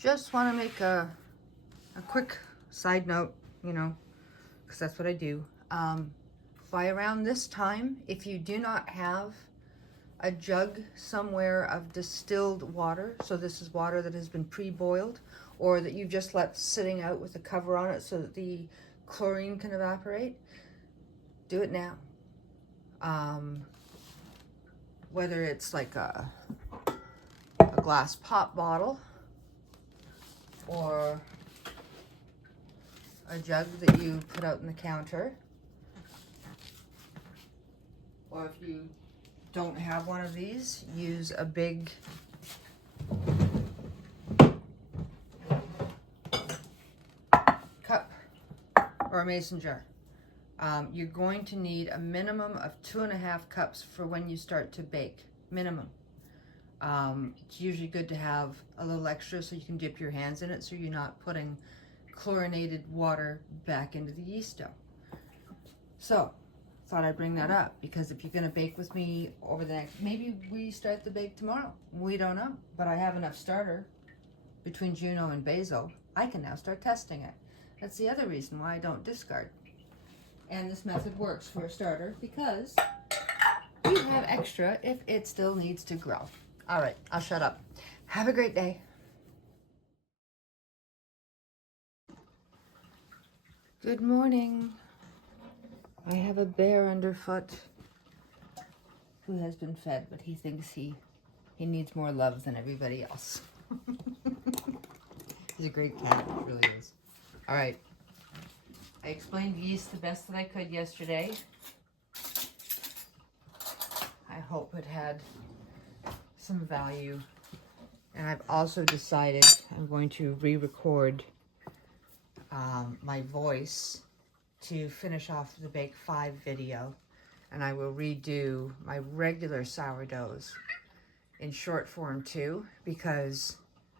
Just want to make a quick side note, you know, because that's what I do. By around this time, if you do not have a jug somewhere of distilled water, so this is water that has been pre-boiled, or that you've just left sitting out with a cover on it so that the chlorine can evaporate, do it now. Whether it's like a glass pop bottle or a jug that you put out on the counter, or if you don't have one of these, use a big cup or a mason jar. You're going to need a minimum of 2.5 cups for when you start to bake, minimum. It's usually good to have a little extra so you can dip your hands in it so you're not putting chlorinated water back into the yeast dough. So, thought I'd bring that up because if you're going to bake with me over the next, maybe we start the bake tomorrow. We don't know, but I have enough starter between Juno and Basil. I can now start testing it. That's the other reason why I don't discard. And this method works for a starter because you have extra if it still needs to grow. All right, I'll shut up. Have a great day. Good morning. I have a bear underfoot who has been fed, but he thinks he needs more love than everybody else. He's a great cat, he really is. All right. I explained yeast the best that I could yesterday. I hope it had some value. And I've also decided I'm going to re-record my voice to finish off the Bake 5 video. And I will redo my regular sourdoughs in short form too, because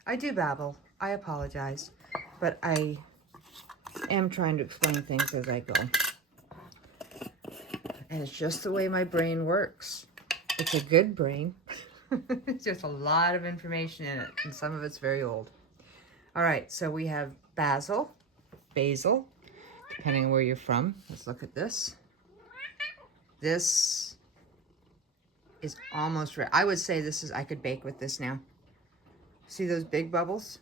I do babble. I apologize, but I am trying to explain things as I go. And it's just the way my brain works. It's a good brain. It's just a lot of information in it, and some of it's very old. All right, so we have basil, depending on where you're from. Let's look at this. This is almost ready. I would say this is, I could bake with this now. See those big bubbles?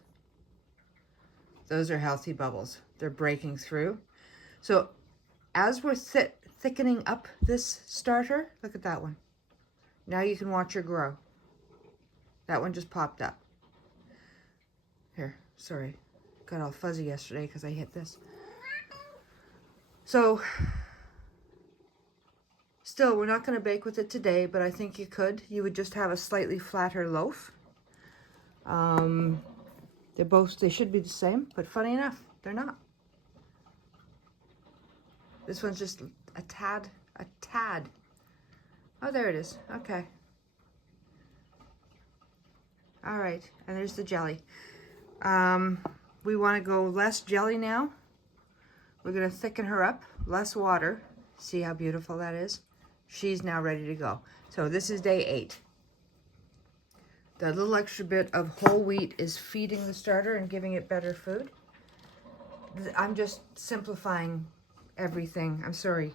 Those are healthy bubbles. They're breaking through. So as we're thickening up this starter, look at that one. Now you can watch her grow. That one just popped up. Here, sorry. Got all fuzzy yesterday because I hit this. So, still, we're not going to bake with it today, but I think you could. You would just have a slightly flatter loaf. They should be the same, but funny enough, they're not. This one's just a tad. Oh, there it is. Okay. All right, and there's the jelly. We want to go less jelly now. We're going to thicken her up, less water. See how beautiful that is? She's now ready to go. So this is day 8. The little extra bit of whole wheat is feeding the starter and giving it better food. I'm just simplifying everything. I'm sorry.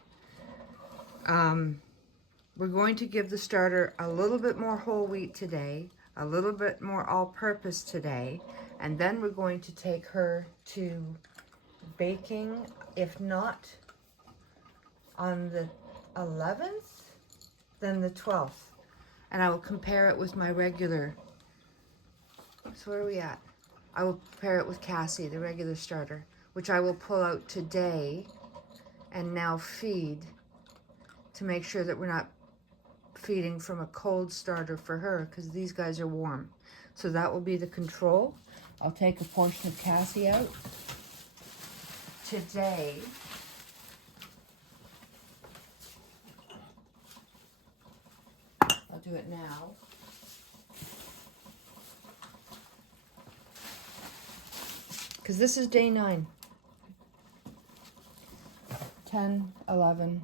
We're going to give the starter a little bit more whole wheat today, a little bit more all-purpose today, and then we're going to take her to baking, if not on the 11th, then the 12th. And I will compare it with my regular. So where are we at? I will compare it with Cassie, the regular starter, which I will pull out today and now feed to make sure that we're not feeding from a cold starter for her, because these guys are warm. So that will be the control. I'll take a portion of Cassie out today. I'll do it now. Because this is day 9. 10, 11.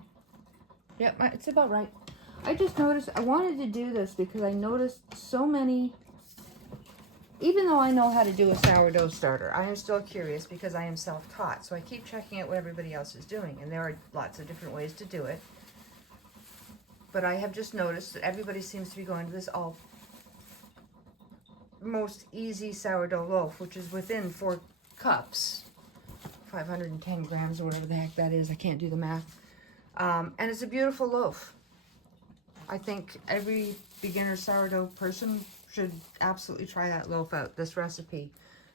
Yep, it's about right. I just noticed, I wanted to do this because I noticed so many even though I know how to do a sourdough starter, I am still curious because I am self-taught. So I keep checking out what everybody else is doing. And there are lots of different ways to do it. But I have just noticed that everybody seems to be going to this most easy sourdough loaf, which is within 4 cups, 510 grams or whatever the heck that is. I can't do the math. And it's a beautiful loaf. I think every beginner sourdough person should absolutely try that loaf out, this recipe,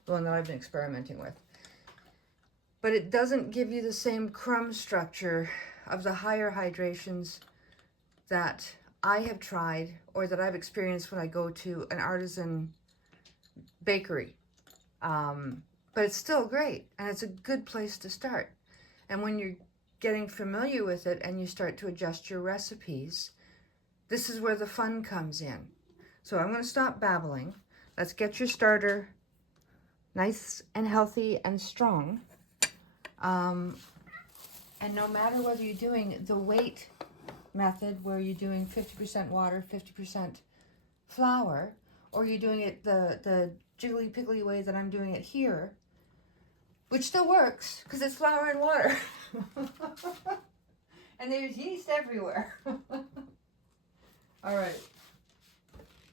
the one that I've been experimenting with. But it doesn't give you the same crumb structure of the higher hydrations that I have tried or that I've experienced when I go to an artisan bakery. But it's still great, and it's a good place to start. And when you're getting familiar with it and you start to adjust your recipes, this is where the fun comes in. So I'm going to stop babbling. Let's get your starter nice and healthy and strong. And no matter whether you're doing the weight method where you're doing 50% water, 50% flour, or you're doing it the jiggly piggly way that I'm doing it here, which still works because it's flour and water. And there's yeast everywhere. All right.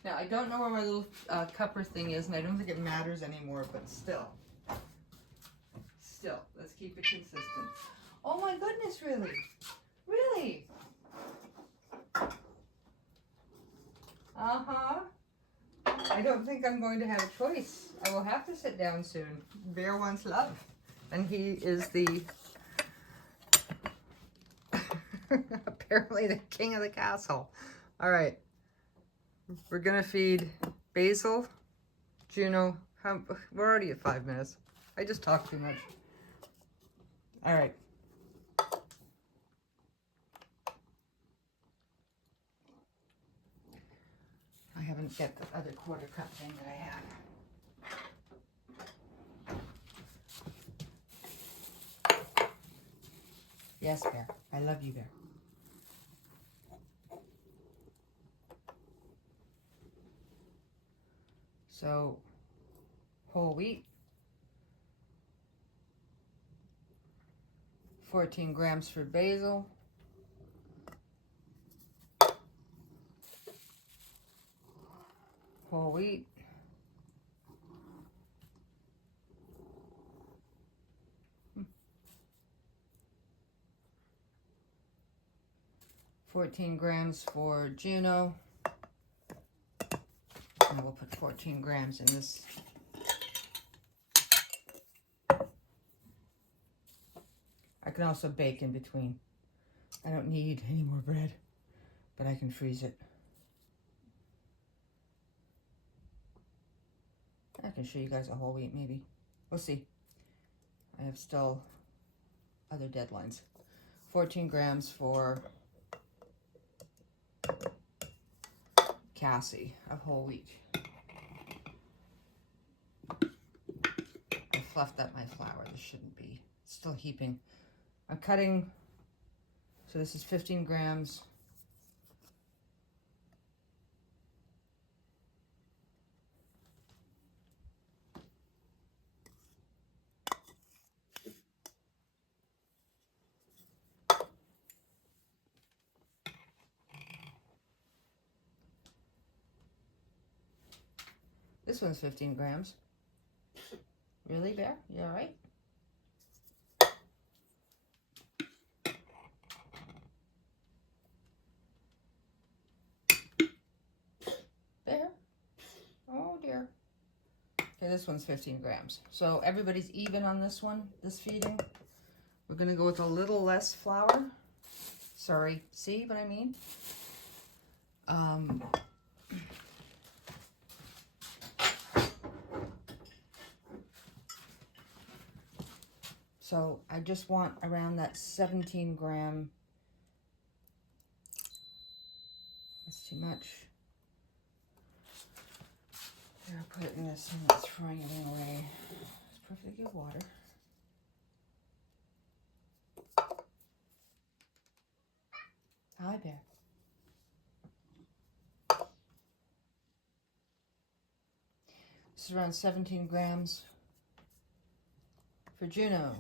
Now, I don't know where my little cupper thing is, and I don't think it matters anymore, but still. Still, let's keep it consistent. Oh my goodness, really? Really? Uh-huh. I don't think I'm going to have a choice. I will have to sit down soon. Bear wants love. And he is the, apparently the king of the castle. All right. We're going to feed Basil, Juno. We're already at 5 minutes. I just talk too much. All right. I haven't got the other quarter cup thing that I had. Yes, Bear. I love you, Bear. So, whole wheat, 14 grams for basil, whole wheat, 14 grams for Juno. And we'll put 14 grams in this. I can also bake in between. I don't need any more bread, but I can freeze it. I can show you guys a whole wheat maybe. We'll see. I have still other deadlines. 14 grams for Cassie of whole wheat. I fluffed up my flour. This shouldn't be. It's still heaping. I'm cutting, so this is 15 grams. This one's 15 grams. Really, Bear? You all right? Bear? Oh, dear. Okay, this one's 15 grams. So everybody's even on this one, this feeding. We're going to go with a little less flour. Sorry, see what I mean? So I just want around that 17 gram. That's too much. I'm gonna put it in this and it's throwing everything away. It's perfectly good water. Hi, Bear. is around 17 grams for Juno.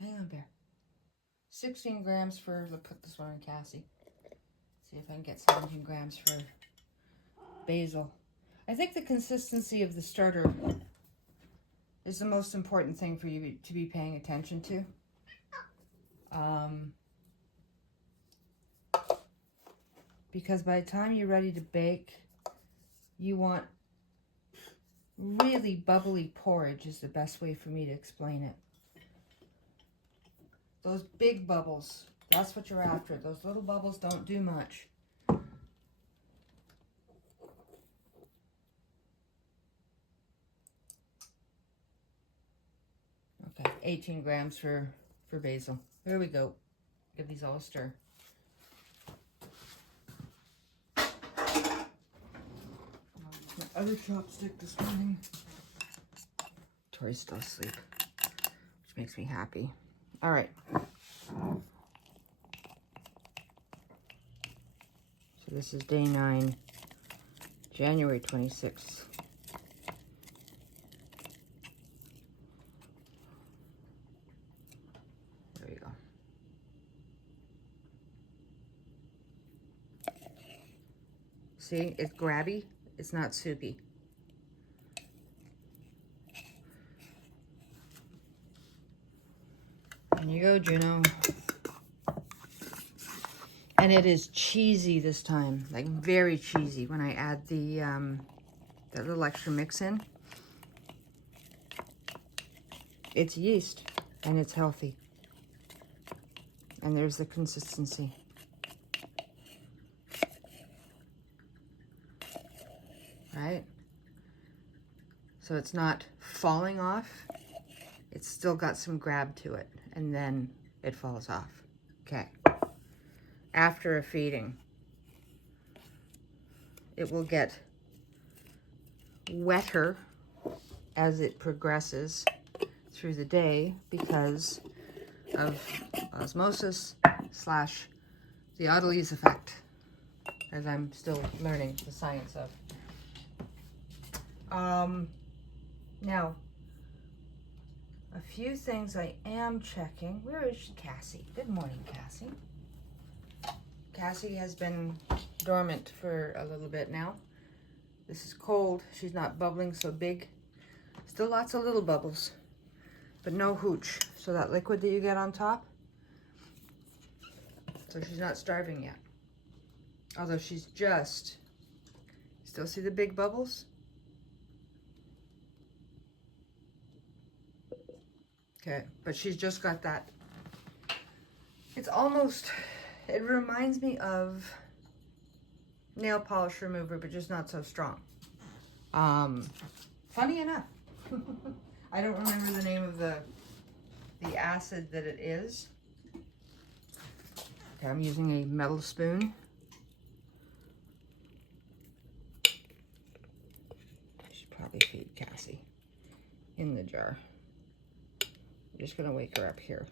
Hang on, Bear. 16 grams for, let's put this one on Cassie. See if I can get 17 grams for Basil. I think the consistency of the starter is the most important thing for you to be paying attention to. Because by the time you're ready to bake, you want really bubbly porridge is the best way for me to explain it. Those big bubbles, that's what you're after. Those little bubbles don't do much. Okay, 18 grams for basil. There we go. Give these all a stir. My other chopstick this morning. Tori's still asleep, which makes me happy. All right. So this is day 9, January 26th. There you go. See, it's grabby. It's not soupy. And you go, Juno. And it is cheesy this time, like very cheesy when I add the that little extra mix in. It's yeast and it's healthy. And there's the consistency. Right? So it's not falling off. It's still got some grab to it, and then it falls off. Okay. After a feeding, it will get wetter as it progresses through the day because of osmosis / the Odely's effect, as I'm still learning the science of. Now, a few things I am checking. Where is Cassie? Good morning, Cassie. Cassie has been dormant for a little bit now. This is cold. She's not bubbling so big. Still lots of little bubbles, but no hooch. So that liquid that you get on top, so she's not starving yet. Although she's just, still see the big bubbles? Okay, but she's just got that. It's almost, it reminds me of nail polish remover, but just not so strong. Funny enough, I don't remember the name of the acid that it is. Okay, I'm using a metal spoon. I should probably feed Cassie in the jar. I'm just gonna wake her up here.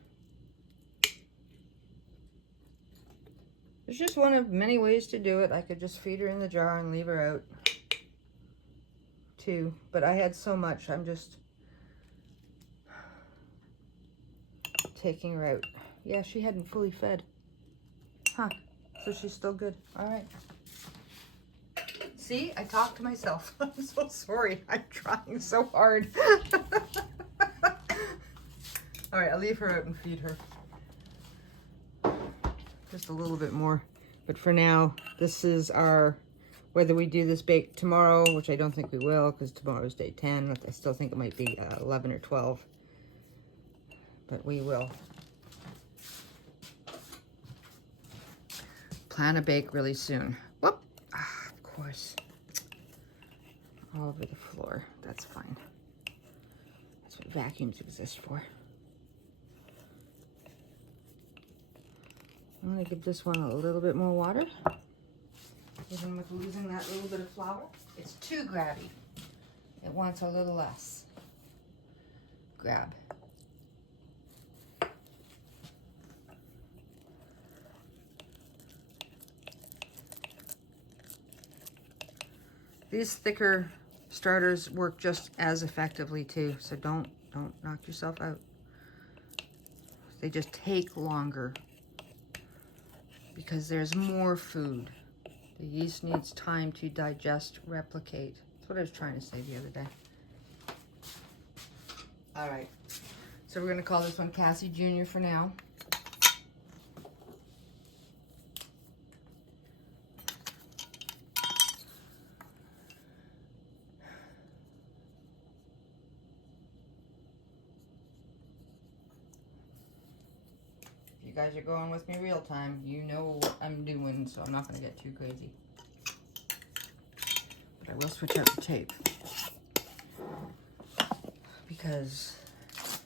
There's just one of many ways to do it. I could just feed her in the jar and leave her out too, but I had so much, I'm just taking her out. Yeah, she hadn't fully fed. Huh, so she's still good. All right. See, I talked to myself. I'm so sorry. I'm trying so hard. All right, I'll leave her out and feed her. Just a little bit more. But for now, this is our, whether we do this bake tomorrow, which I don't think we will because tomorrow is day 10. I still think it might be 11 or 12. But we will plan a bake really soon. Whoop! Ah, of course. All over the floor. That's fine. That's what vacuums exist for. I'm going to give this one a little bit more water. Even with losing that little bit of flour, it's too grabby. It wants a little less grab. These thicker starters work just as effectively too, so don't knock yourself out. They just take longer because there's more food. The yeast needs time to digest, replicate. That's what I was trying to say the other day. All right, so we're gonna call this one Cassie Jr. for now. You guys are going with me real time. You know what I'm doing, so I'm not going to get too crazy. But I will switch out the tape. Because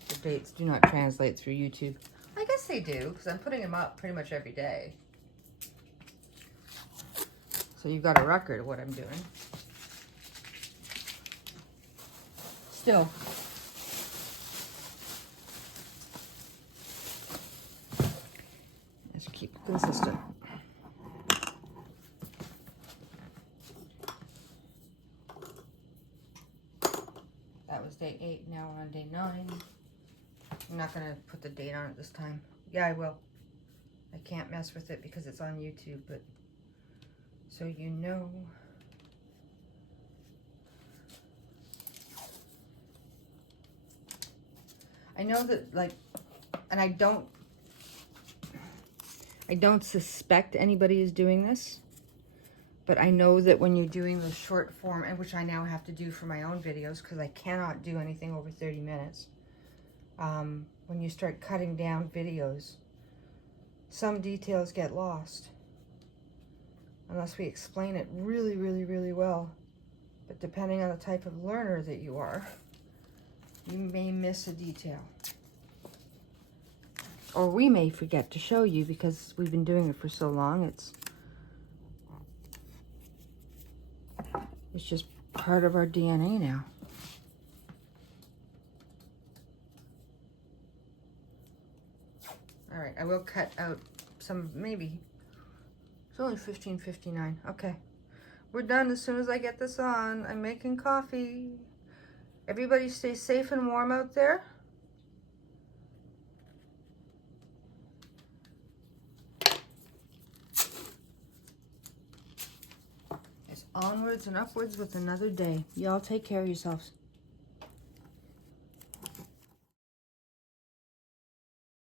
the dates do not translate through YouTube. I guess they do, because I'm putting them up pretty much every day. So you've got a record of what I'm doing. Still. Keep it consistent. That was day 8. Now we're on day 9. I'm not going to put the date on it this time. Yeah, I will. I can't mess with it because it's on YouTube, but so you know. I know that, like, and I don't suspect anybody is doing this, but I know that when you're doing the short form, and which I now have to do for my own videos because I cannot do anything over 30 minutes, when you start cutting down videos, some details get lost unless we explain it really, really, really well. But depending on the type of learner that you are, you may miss a detail. Or we may forget to show you because we've been doing it for so long. It's just part of our DNA now. All right, I will cut out some, maybe. It's only 15:59. Okay. We're done as soon as I get this on. I'm making coffee. Everybody stay safe and warm out there. It's onwards and upwards with another day. Y'all take care of yourselves.